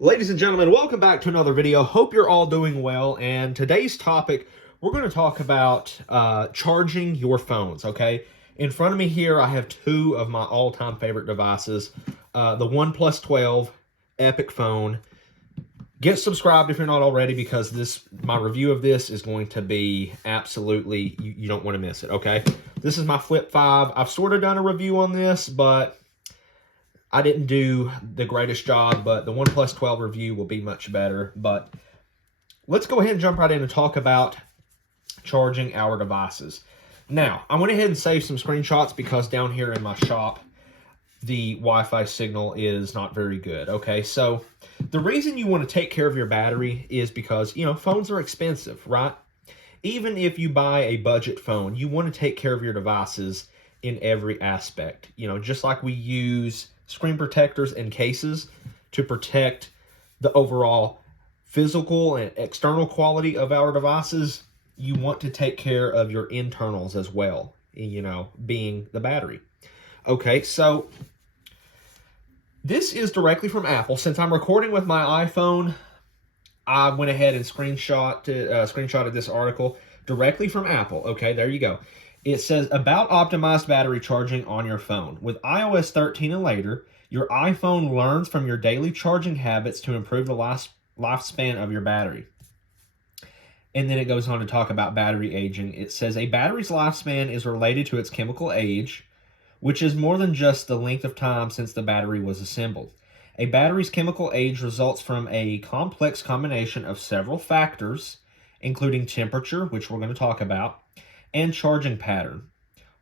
Ladies and gentlemen, welcome back to another video. Hope you're all doing well. And today's topic, we're going to talk about charging your phones, okay? In front of me here, I have two of my all-time favorite devices. The OnePlus 12 Epic phone. Get subscribed if you're not already, because my review of this is going to be absolutely, you don't want to miss it, okay? This is my Flip 5. I've sort of done a review on this, but I didn't do the greatest job, but the OnePlus 12 review will be much better. But let's go ahead and jump right in and talk about charging our devices. Now, I went ahead and saved some screenshots because down here in my shop, the Wi-Fi signal is not very good. Okay, so the reason you want to take care of your battery is because, phones are expensive, right? Even if you buy a budget phone, you want to take care of your devices in every aspect. Just like we use screen protectors and cases to protect the overall physical and external quality of our devices, you want to take care of your internals as well, being the battery. Okay, so this is directly from Apple. Since I'm recording with my iPhone, I went ahead and screenshotted this article directly from Apple. Okay, there you go. It says, about optimized battery charging on your phone. With iOS 13 and later, your iPhone learns from your daily charging habits to improve the lifespan of your battery. And then it goes on to talk about battery aging. It says, a battery's lifespan is related to its chemical age, which is more than just the length of time since the battery was assembled. A battery's chemical age results from a complex combination of several factors, including temperature, which we're going to talk about, and charging pattern.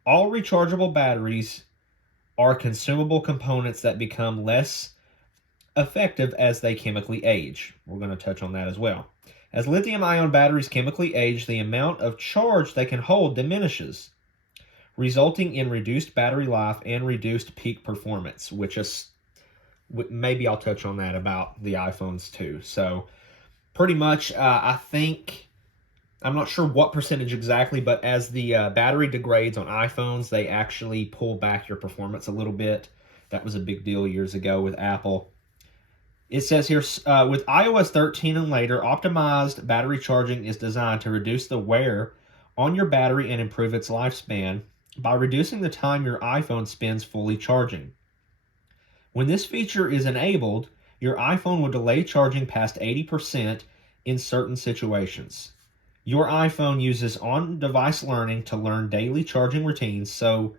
All rechargeable batteries are consumable components that become less effective as they chemically age. We're going to touch on that as well. As lithium-ion batteries chemically age, the amount of charge they can hold diminishes, resulting in reduced battery life and reduced peak performance, which is, maybe I'll touch on that about the iPhones too. So pretty much, I think, I'm not sure what percentage exactly, but as the battery degrades on iPhones, they actually pull back your performance a little bit. That was a big deal years ago with Apple. It says here, with iOS 13 and later, optimized battery charging is designed to reduce the wear on your battery and improve its lifespan by reducing the time your iPhone spends fully charging. When this feature is enabled, your iPhone will delay charging past 80% in certain situations. Your iPhone uses on-device learning to learn daily charging routines, so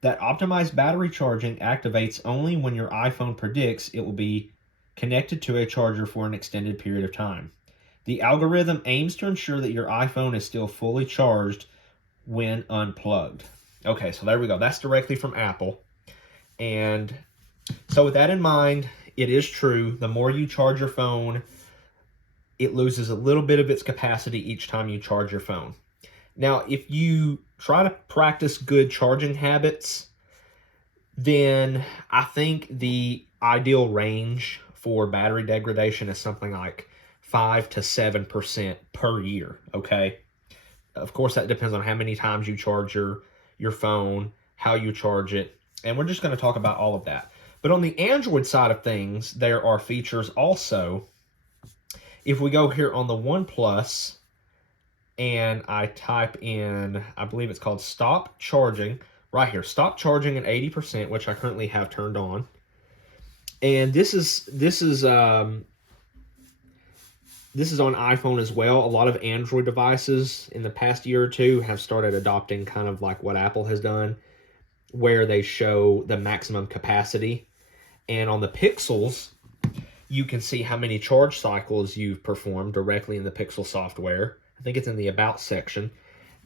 that optimized battery charging activates only when your iPhone predicts it will be connected to a charger for an extended period of time. The algorithm aims to ensure that your iPhone is still fully charged when unplugged. Okay, so there we go. That's directly from Apple. And so with that in mind, it is true, the more you charge your phone, it loses a little bit of its capacity each time you charge your phone. Now, if you try to practice good charging habits, then I think the ideal range for battery degradation is something like 5 to 7% per year, okay? Of course, that depends on how many times you charge your phone, how you charge it, and we're just going to talk about all of that. But on the Android side of things, there are features also. If we go here on the OnePlus and I type in, I believe it's called stop charging, right here, stop charging at 80%, which I currently have turned on. And this is on iPhone as well. A lot of Android devices in the past year or two have started adopting kind of like what Apple has done, where they show the maximum capacity. And on the Pixels, you can see how many charge cycles you've performed directly in the Pixel software. I think it's in the About section.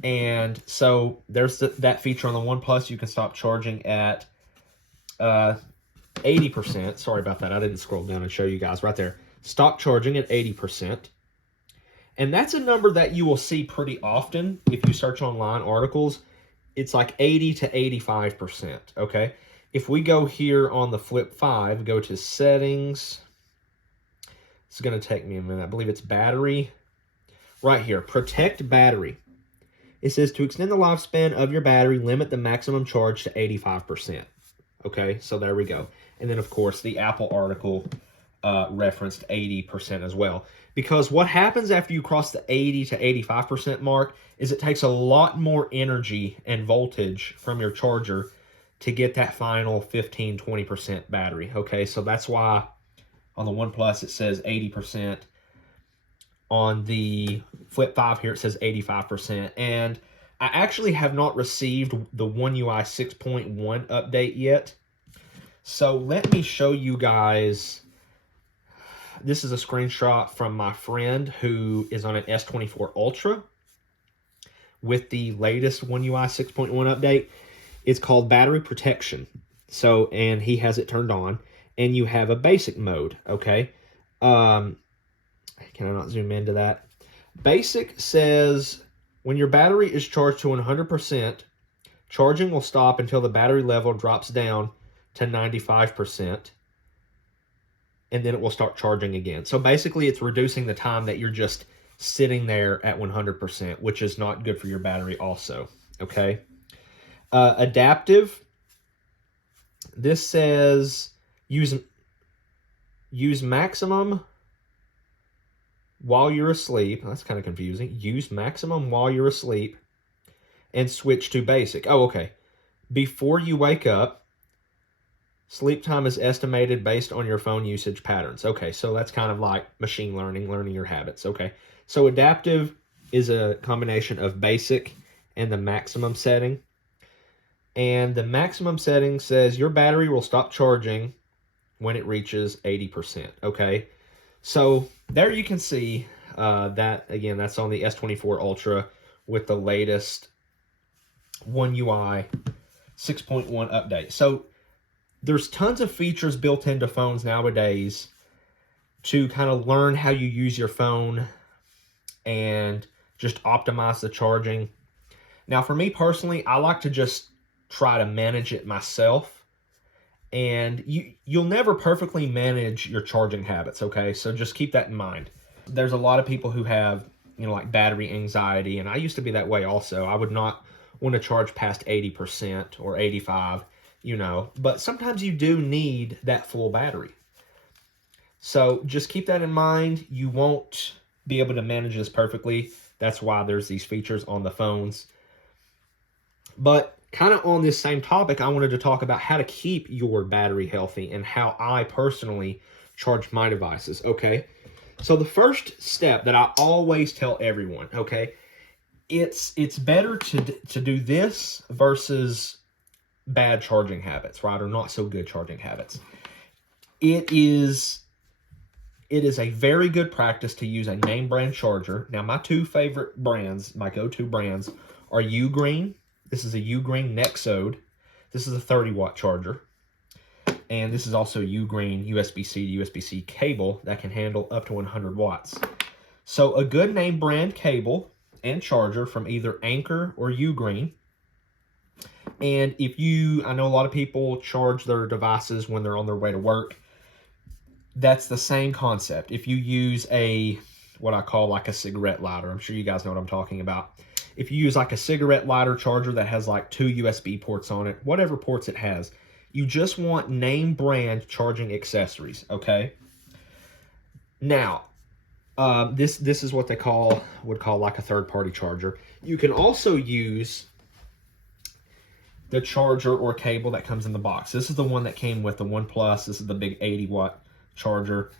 And so there's that feature on the OnePlus. You can stop charging at 80%. Sorry about that. I didn't scroll down and show you guys right there. Stop charging at 80%. And that's a number that you will see pretty often if you search online articles. It's like 80 to 85%, okay? If we go here on the Flip 5, go to Settings. It's going to take me a minute. I believe it's Battery. Right here, Protect Battery. It says to extend the lifespan of your battery, limit the maximum charge to 85%. Okay, so there we go. And then, of course, the Apple article referenced 80% as well. Because what happens after you cross the 80 to 85% mark is it takes a lot more energy and voltage from your charger to get that final 15-20% battery. Okay, so that's why on the OnePlus it says 80%. On the Flip 5 here it says 85%. And I actually have not received the One UI 6.1 update yet. So let me show you guys. This is a screenshot from my friend who is on an S24 Ultra with the latest One UI 6.1 update. It's called battery protection. So, and he has it turned on, and you have a basic mode, okay? Can I not zoom into that? Basic says when your battery is charged to 100%, charging will stop until the battery level drops down to 95%. And then it will start charging again. So basically it's reducing the time that you're just sitting there at 100%, which is not good for your battery also, okay? Adaptive, this says use maximum while you're asleep. That's kind of confusing. Use maximum while you're asleep and switch to basic. Oh, okay. Before you wake up, sleep time is estimated based on your phone usage patterns. Okay, so that's kind of like machine learning, learning your habits. Okay, so adaptive is a combination of basic and the maximum setting. And the maximum setting says your battery will stop charging when it reaches 80%. Okay, so there you can see that, again, that's on the S24 Ultra with the latest One UI 6.1 update. So there's tons of features built into phones nowadays to kind of learn how you use your phone and just optimize the charging. Now, for me personally, I like to just try to manage it myself. And you'll never perfectly manage your charging habits, okay? So just keep that in mind. There's a lot of people who have, like battery anxiety, and I used to be that way also. I would not want to charge past 80% or 85%. But sometimes you do need that full battery. So just keep that in mind. You won't be able to manage this perfectly. That's why there's these features on the phones. But kind of on this same topic, I wanted to talk about how to keep your battery healthy and how I personally charge my devices, okay? So the first step that I always tell everyone, okay, it's better to do this versus bad charging habits, right? Or not so good charging habits. It is a very good practice to use a name brand charger. Now, my two favorite brands, my go-to brands, are Ugreen. This is a Ugreen Nexode. This is a 30-watt charger. And this is also Ugreen USB-C to USB-C cable that can handle up to 100 watts. So a good name brand cable and charger from either Anker or Ugreen. And I know a lot of people charge their devices when they're on their way to work. That's the same concept. If you use what I call like a cigarette lighter, I'm sure you guys know what I'm talking about. If you use like a cigarette lighter charger that has like 2 USB ports on it, whatever ports it has, you just want name brand charging accessories, okay? Now, this is what they would call like a third-party charger. You can also use the charger or cable that comes in the box. This is the one that came with the OnePlus. This is the big 80-watt charger.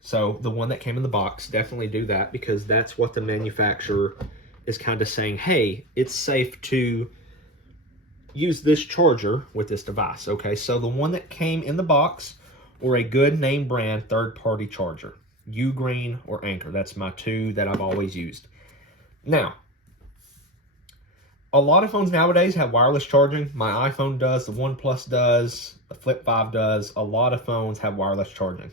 So the one that came in the box, definitely do that because that's what the manufacturer is kind of saying, hey, it's safe to use this charger with this device. Okay, so the one that came in the box or a good name brand third-party charger, Ugreen or Anker. That's my two that I've always used. Now, a lot of phones nowadays have wireless charging. My iPhone does, the OnePlus does, the Flip 5 does. A lot of phones have wireless charging.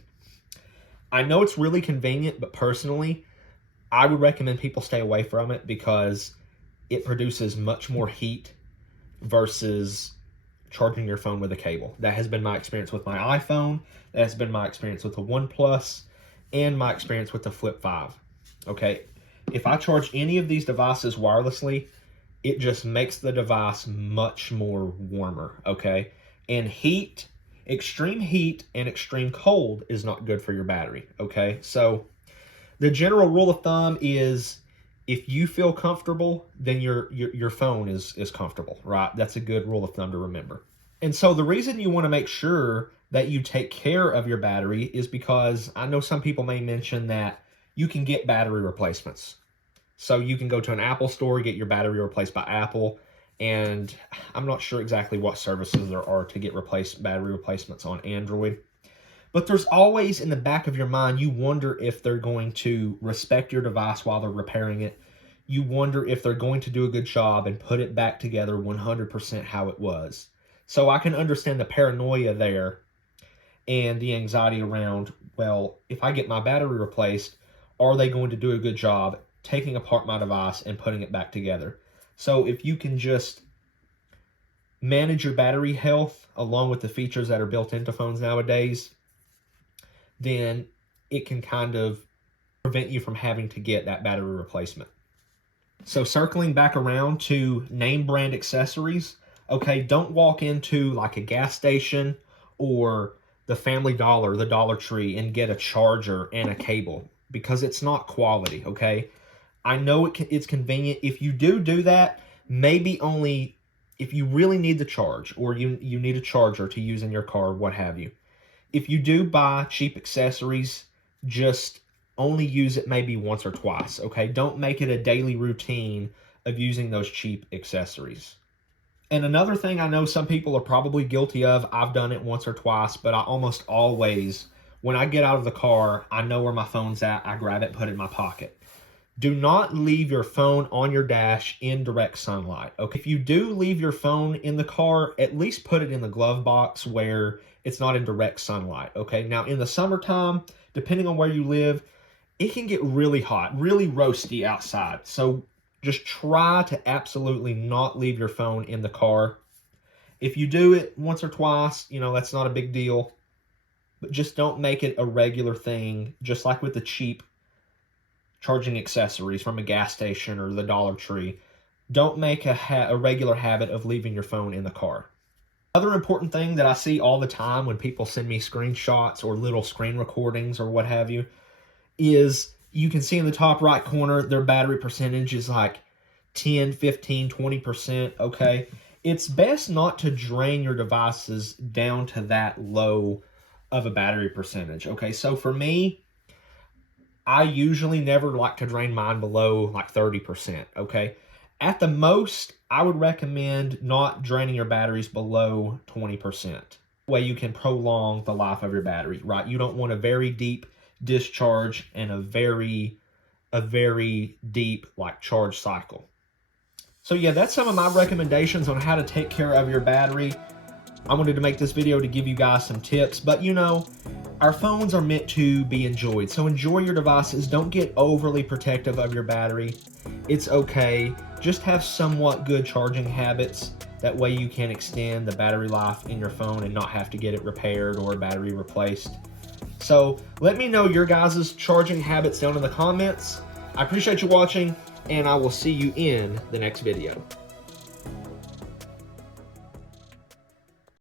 I know it's really convenient, but personally, I would recommend people stay away from it because it produces much more heat versus charging your phone with a cable. That has been my experience with my iPhone. That has been my experience with the OnePlus and my experience with the Flip 5. Okay, if I charge any of these devices wirelessly, it just makes the device much more warmer, okay? And heat extreme heat and extreme cold is not good for your battery, okay? So the general rule of thumb is if you feel comfortable, then your phone is comfortable, right? That's a good rule of thumb to remember. And so the reason you want to make sure that you take care of your battery is because I know some people may mention that you can get battery replacements. So you can go to an Apple store, get your battery replaced by Apple, and I'm not sure exactly what services there are to get battery replacements on Android. But there's always in the back of your mind, you wonder if they're going to respect your device while they're repairing it. You wonder if they're going to do a good job and put it back together 100% how it was. So I can understand the paranoia there and the anxiety around, well, if I get my battery replaced, are they going to do a good job taking apart my device and putting it back together? So if you can just manage your battery health along with the features that are built into phones nowadays, then it can kind of prevent you from having to get that battery replacement. So circling back around to name brand accessories, okay, don't walk into like a gas station or the Family Dollar, the Dollar Tree, and get a charger and a cable because it's not quality, okay? I know it's convenient. If you do that, maybe only if you really need the charge or you need a charger to use in your car, what have you. If you do buy cheap accessories, just only use it maybe once or twice, okay? Don't make it a daily routine of using those cheap accessories. And another thing I know some people are probably guilty of, I've done it once or twice, but I almost always, when I get out of the car, I know where my phone's at, I grab it, put it in my pocket. Do not leave your phone on your dash in direct sunlight, okay? If you do leave your phone in the car, at least put it in the glove box where it's not in direct sunlight, okay? Now, in the summertime, depending on where you live, it can get really hot, really roasty outside. So just try to absolutely not leave your phone in the car. If you do it once or twice, you know, that's not a big deal. But just don't make it a regular thing, just like with the cheap charging accessories from a gas station or the Dollar Tree. Don't make a regular habit of leaving your phone in the car. Other important thing that I see all the time when people send me screenshots or little screen recordings or what have you is you can see in the top right corner their battery percentage is like 10, 15, 20%, okay? It's best not to drain your devices down to that low of a battery percentage, okay? So for me, I usually never like to drain mine below like 30%, okay? At the most, I would recommend not draining your batteries below 20%. Way you can prolong the life of your battery, right? You don't want a very deep discharge and a very deep like charge cycle. So yeah, that's some of my recommendations on how to take care of your battery. I wanted to make this video to give you guys some tips, but you know, our phones are meant to be enjoyed. So enjoy your devices. Don't get overly protective of your battery. It's okay. Just have somewhat good charging habits. That way you can extend the battery life in your phone and not have to get it repaired or a battery replaced. So let me know your guys' charging habits down in the comments. I appreciate you watching, and I will see you in the next video.